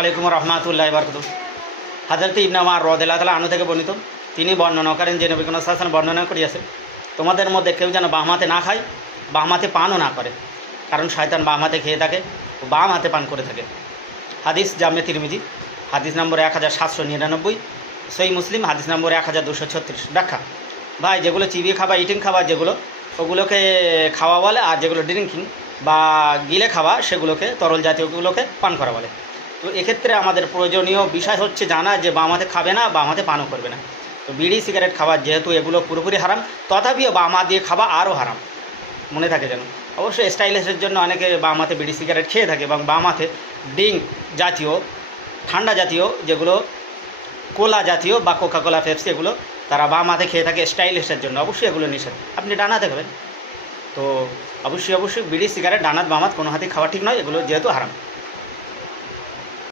আলাইকুম রহমাতুল্লাহ বারকাতুহু। হযরত ইবনে উমর রাদিয়াল্লাহু তাআলা আনহু থেকে বর্ণিত, তিনি বর্ণনা করেন যে নবী করিম সাল্লাল্লাহু আলাইহি ওয়াসাল্লাম বর্ণনা করিয়াছেন, তোমাদের মধ্যে কেউ যেন বাম হাতে না খায়, বাম হাতে পানও না করে, কারণ শয়তান বাম হাতে খেয়ে থাকে ও বাম হাতে পান করে থাকে। হাদিস জামে তিরমিজি হাদিস নম্বর 1799, সহিহ মুসলিম হাদিস নম্বর 1236। ব্যাখ্যা: ভাই, যেগুলো চিবিয়ে খাবার, ইটিং খাবার যেগুলো, ওগুলোকে খাওয়া বলে, আর যেগুলো ড্রিঙ্কিং বা গিলে খাওয়া সেগুলোকে, তরল জাতীয়গুলোকে পান করা বলে। তো এক্ষেত্রে আমাদের প্রয়োজনীয় বিষয় হচ্ছে জানা যে বাম হাতে খাবে না, বাম হাতে পানও করবে না। তো বিড়ি সিগারেট খাবার যেহেতু এগুলো পুরোপুরি হারাম, তথাপিও বাম হাত দিয়ে খাওয়া আরও হারাম, মনে থাকে যেন। অবশ্যই স্টাইলিশের জন্য অনেকে বাম হাতে বিড়ি সিগারেট খেয়ে থাকে, এবং বাম হাতে ড্রিঙ্ক জাতীয়, ঠান্ডা জাতীয় যেগুলো, কোলা জাতীয় বা কোকা কোলা, পেপসি, এগুলো তারা বাম হাতে খেয়ে থাকে স্টাইলিশের জন্য। অবশ্যই এগুলো নিষেধ, আপনি ডান হাতে খাবেন। তো অবশ্যই বিড়ি সিগারেট ডান হাত বাম হাত কোনো হাতেই খাওয়া ঠিক নয়, এগুলো যেহেতু হারাম।